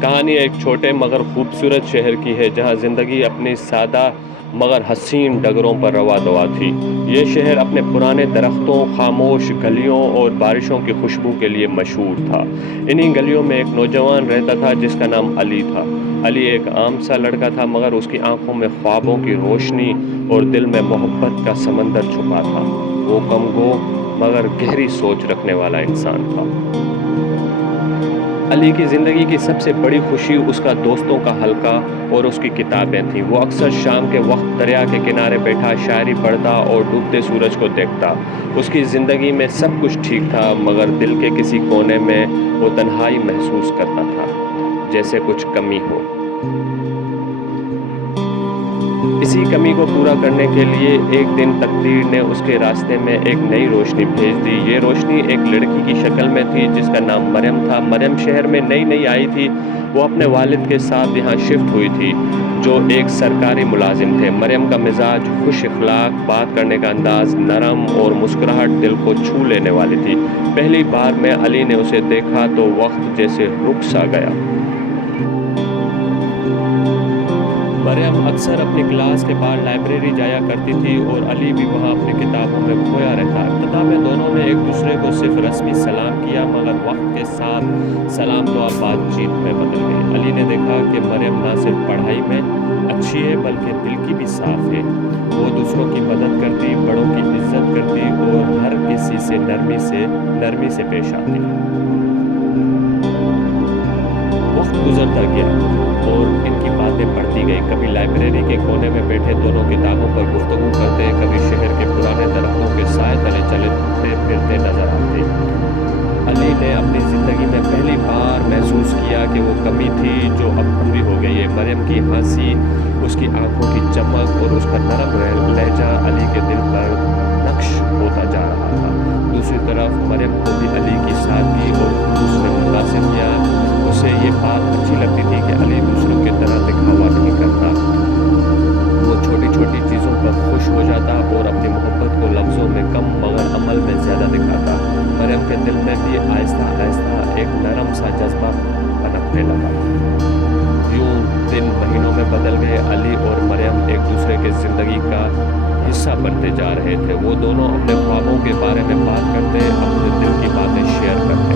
کہانی ایک چھوٹے مگر خوبصورت شہر کی ہے جہاں زندگی اپنی سادہ مگر حسین ڈگروں پر روا دوا تھی۔ یہ شہر اپنے پرانے درختوں، خاموش گلیوں اور بارشوں کی خوشبو کے لیے مشہور تھا۔ انہی گلیوں میں ایک نوجوان رہتا تھا جس کا نام علی تھا۔ علی ایک عام سا لڑکا تھا مگر اس کی آنکھوں میں خوابوں کی روشنی اور دل میں محبت کا سمندر چھپا تھا۔ وہ کم گو مگر گہری سوچ رکھنے والا انسان تھا۔ علی کی زندگی کی سب سے بڑی خوشی اس کا دوستوں کا حلقہ اور اس کی کتابیں تھیں۔ وہ اکثر شام کے وقت دریا کے کنارے بیٹھا شاعری پڑھتا اور ڈوبتے سورج کو دیکھتا۔ اس کی زندگی میں سب کچھ ٹھیک تھا مگر دل کے کسی کونے میں وہ تنہائی محسوس کرتا تھا، جیسے کچھ کمی ہو۔ اسی کمی کو پورا کرنے کے لیے ایک دن تقدیر نے اس کے راستے میں ایک نئی روشنی بھیج دی۔ یہ روشنی ایک لڑکی کی شکل میں تھی جس کا نام مریم تھا۔ مریم شہر میں نئی آئی تھی۔ وہ اپنے والد کے ساتھ یہاں شفٹ ہوئی تھی جو ایک سرکاری ملازم تھے۔ مریم کا مزاج خوش اخلاق، بات کرنے کا انداز نرم اور مسکراہٹ دل کو چھو لینے والی تھی۔ پہلی بار میں علی نے اسے دیکھا تو وقت جیسے رک سا گیا۔ مریم اکثر اپنی کلاس کے بعد لائبریری جایا کرتی تھی اور علی بھی وہاں اپنی کتابوں میں کھویا رہتا۔ ابتدا میں دونوں نے ایک دوسرے کو صرف رسمی سلام کیا مگر وقت کے ساتھ سلام تو اب بات چیت میں بدل گئی۔ علی نے دیکھا کہ مریم نہ صرف پڑھائی میں اچھی ہے بلکہ دل کی بھی صاف ہے۔ وہ دوسروں کی مدد کرتی، بڑوں کی عزت کرتی اور ہر کسی سے نرمی سے پیش آتی۔ وقت گزرتا گیا اور ان کی باتیں بڑھتی گئی۔ کبھی لائبریری کے کونے میں بیٹھے دونوں کتابوں پر گفتگو کرتے، کبھی شہر کے پرانے درختوں کے سائے تلے چلتے پھرتے نظر آتے۔ علی نے اپنی زندگی میں پہلی بار محسوس کیا کہ وہ کمی تھی جو اب پوری ہو گئی ہے۔ مریم کی ہنسی، اس کی آنکھوں کی چمک اور اس کا نرم لہجہ علی کے دل پر نقش ہوتا جا رہا تھا۔ دوسری طرف مریم کو بھی علی کی سادگی اور خلوص نے متاثر کیا۔ اسے یہ بات اچھی لگتی تھی کہ علی دوسروں کی طرح دکھاوا نہیں کرتا۔ وہ چھوٹی چھوٹی چیزوں پر خوش ہو جاتا اور اپنی محبت کو لفظوں میں کم مگر عمل میں زیادہ دکھاتا۔ مریم کے دل میں بھی آہستہ آہستہ ایک نرم سا جذبہ پنپنے لگا۔ یوں دن مہینوں میں بدل گئے۔ علی اور مریم ایک دوسرے کے زندگی کا حصہ بنتے جا رہے تھے۔ وہ دونوں اپنے خوابوں کے بارے میں بات کرتے، اپنے دل کی باتیں شیئر کرتے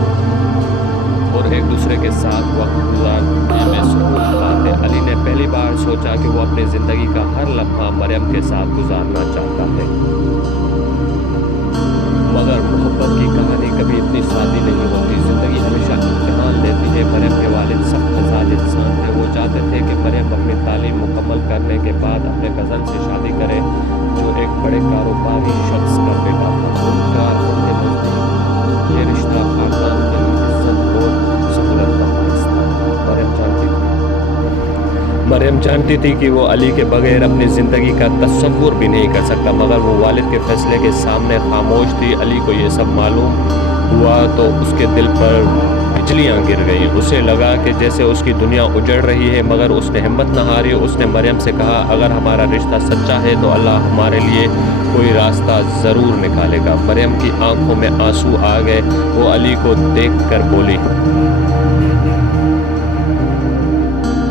اور ایک دوسرے کے ساتھ وقت گزارنے میں سکون پاتے۔ علی نے پہلی بار سوچا کہ وہ اپنی زندگی کا ہر لمحہ مریم کے ساتھ گزارنا چاہتا ہے۔ مگر محبت کی کہانی کبھی اتنی سادی نہیں ہوتی۔ زندگی ہمیشہ امتحان لیتی ہے۔ مریم کے والد سخت مزاج انسان تھے۔ وہ چاہتے تھے کہ مریم اپنی تعلیم مکمل کرنے کے بعد اپنے کزن سے شادی کرے جو ایک بڑے کاروباری شخص کا بیٹا تھا۔ ان کے نزدیک یہ رشتہ خاندان کے لیے عزت اور سہولت کا باعث تھا۔ مریم جانتی تھی کہ وہ علی کے بغیر اپنی زندگی کا تصور بھی نہیں کر سکتا مگر وہ والد کے فیصلے کے سامنے خاموش تھی۔ علی کو یہ سب معلوم ہوا تو اس کے دل پر بجلیاں گر گئیں۔ اسے لگا کہ جیسے اس کی دنیا اجڑ رہی ہے مگر اس نے ہمت نہ ہاری۔ اس نے مریم سے کہا اگر ہمارا رشتہ سچا ہے تو اللہ ہمارے لیے کوئی راستہ ضرور نکالے گا۔ مریم کی آنکھوں میں آنسو آ گئے۔ وہ علی کو دیکھ کر بولی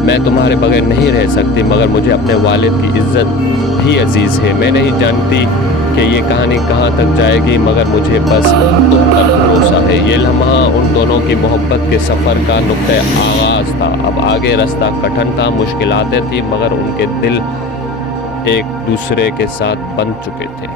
میں تمہارے بغیر نہیں رہ سکتی مگر مجھے اپنے والد کی عزت بھی عزیز ہے۔ میں نہیں جانتی کہ یہ کہانی کہاں تک جائے گی مگر مجھے بس تم پر بھروسہ ہے۔ یہ لمحہ ان دونوں کی محبت کے سفر کا نقطۂ آغاز تھا۔ اب آگے راستہ کٹھن تھا، مشکلاتیں تھیں مگر ان کے دل ایک دوسرے کے ساتھ بندھ چکے تھے۔